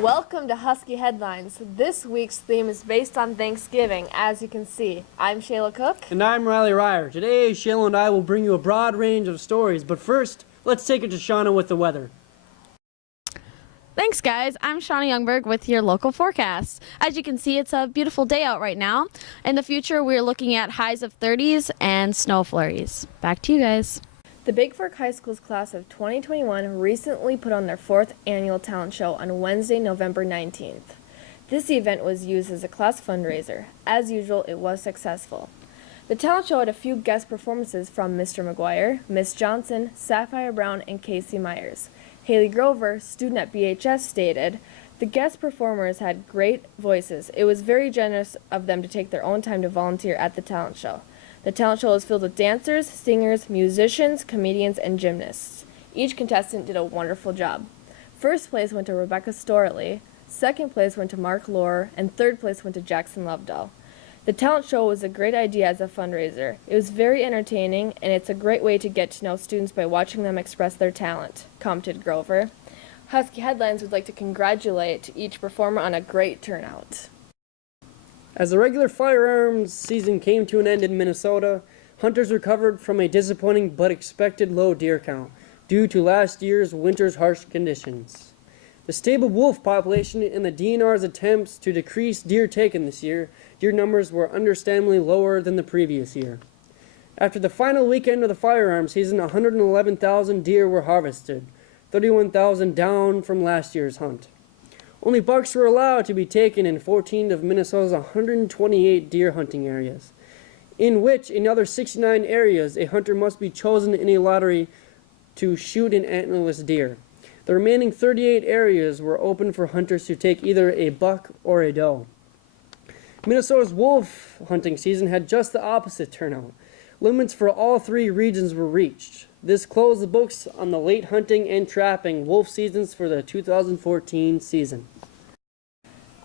Welcome to Husky Headlines. This week's theme is based on Thanksgiving, as you can see. I'm Shayla Cook. And I'm Riley Ryer. Today, Shayla and I will bring you a broad range of stories, but first, let's take it to Shauna with the weather. Thanks, guys. I'm Shauna Youngberg with your local forecast. As you can see, it's a beautiful day out right now. In the future, we're looking at highs of 30s and snow flurries. Back to you guys. The Big Fork High School's class of 2021 recently put on their 4th annual talent show on Wednesday, November 19th. This event was used as a class fundraiser. As usual, it was successful. The talent show had a few guest performances from Mr. McGuire, Miss Johnson, Sapphire Brown, and Casey Myers. Haley Grover, student at BHS, stated, "The guest performers had great voices. It was very generous of them to take their own time to volunteer at the talent show. The talent show is filled with dancers, singers, musicians, comedians, and gymnasts. Each contestant did a wonderful job. First place went to Rebecca Storley, second place went to Mark Lohr, and third place went to Jackson Lovedahl. The talent show was a great idea as a fundraiser. It was very entertaining, and it's a great way to get to know students by watching them express their talent," commented Grover. Husky Headlines would like to congratulate each performer on a great turnout. As the regular firearms season came to an end in Minnesota, hunters recovered from a disappointing but expected low deer count due to last year's winter's harsh conditions. The stable wolf population and the DNR's attempts to decrease deer taken this year, deer numbers were understandably lower than the previous year. After the final weekend of the firearm season, 111,000 deer were harvested, 31,000 down from last year's hunt. Only bucks were allowed to be taken in 14 of Minnesota's 128 deer hunting areas, in which in other 69 areas a hunter must be chosen in a lottery to shoot an antlerless deer. The remaining 38 areas were open for hunters to take either a buck or a doe. Minnesota's wolf hunting season had just the opposite turnout. Limits for all three regions were reached. This closed the books on the late hunting and trapping wolf seasons for the 2014 season.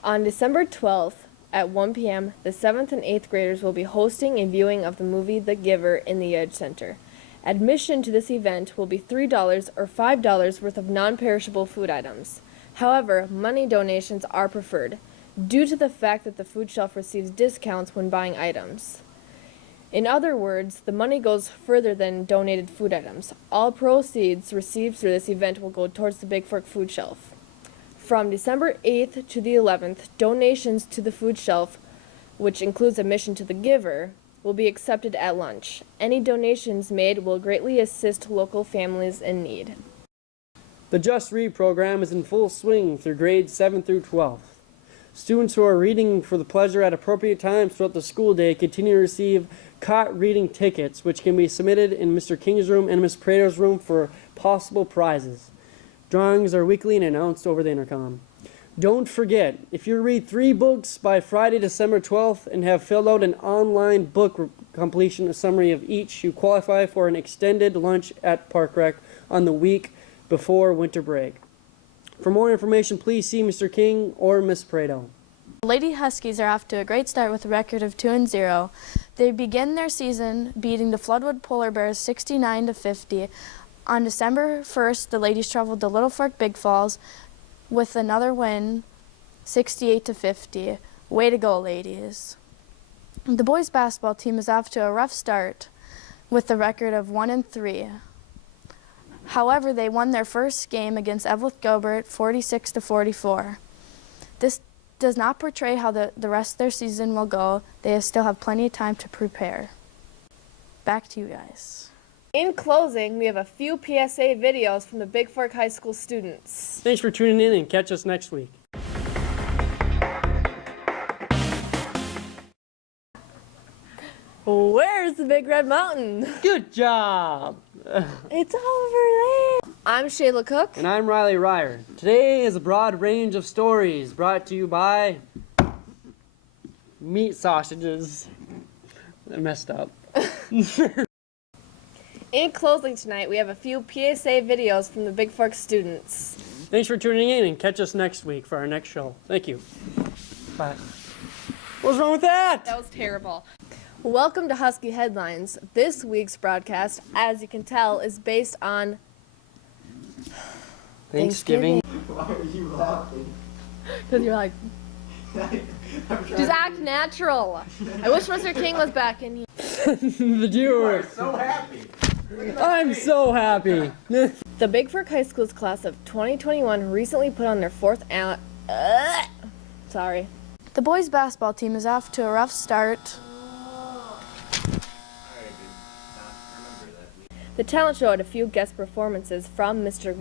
On December 12th at 1 p.m., the 7th and 8th graders will be hosting a viewing of the movie The Giver in the Edge Center. Admission to this event will be $3 or $5 worth of non-perishable food items. However, money donations are preferred, due to the fact that the food shelf receives discounts when buying items. In other words, the money goes further than donated food items. All proceeds received through this event will go towards the Big Fork Food Shelf. From December 8th to the 11th, donations to the food shelf, which includes admission to The Giver, will be accepted at lunch. Any donations made will greatly assist local families in need. The Just Read program is in full swing through grades 7 through 12. Students who are reading for the pleasure at appropriate times throughout the school day continue to receive caught reading tickets, which can be submitted in Mr. King's room and Ms. Prater's room for possible prizes. Drawings are weekly and announced over the intercom. Don't forget, if you read 3 books by Friday, December 12th and have filled out an online book completion summary of each, you qualify for an extended lunch at Park Rec on the week before winter break. For more information, please see Mr. King or Ms. Prato. The Lady Huskies are off to a great start with a record of 2-0. They begin their season beating the Floodwood Polar Bears 69-50. On December 1st, the ladies traveled to Little Fork Big Falls with another win, 68-50. Way to go, ladies. The boys basketball team is off to a rough start with a record of 1-3. However, they won their first game against Evelyn Gilbert 46-44. This does not portray how the rest of their season will go. They still have plenty of time to prepare. Back to you guys. In closing, we have a few PSA videos from the Big Fork High School students. Thanks for tuning in and catch us next week. Where's the Big Red Mountain? Good job! It's over there. I'm Shayla Cook. And I'm Riley Ryer. Today is a broad range of stories brought to you by meat sausages. I messed up. In closing tonight, we have a few PSA videos from the Big Fork students. Thanks for tuning in and catch us next week for our next show. Thank you. Bye. What's wrong with that? That was terrible. Welcome to Husky Headlines. This week's broadcast, as you can tell, is based on Thanksgiving. Why are you laughing? Because you're like, just act natural. I wish Mr. King was back in here. The deer were So happy. I'm so happy. The Big Fork High School's class of 2021 recently put on their fourth sorry. The boys basketball team is off to a rough start. The talent show had a few guest performances from Mr.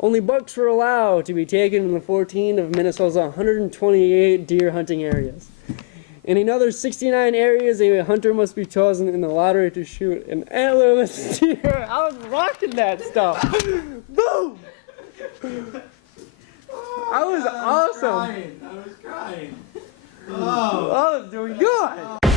Only bucks were allowed to be taken in the 14 of Minnesota's 128 deer hunting areas. In another 69 areas, a hunter must be chosen in the lottery to shoot an antlerless deer. I was rocking that stuff. Boom! I was awesome. I was crying. I was doing good.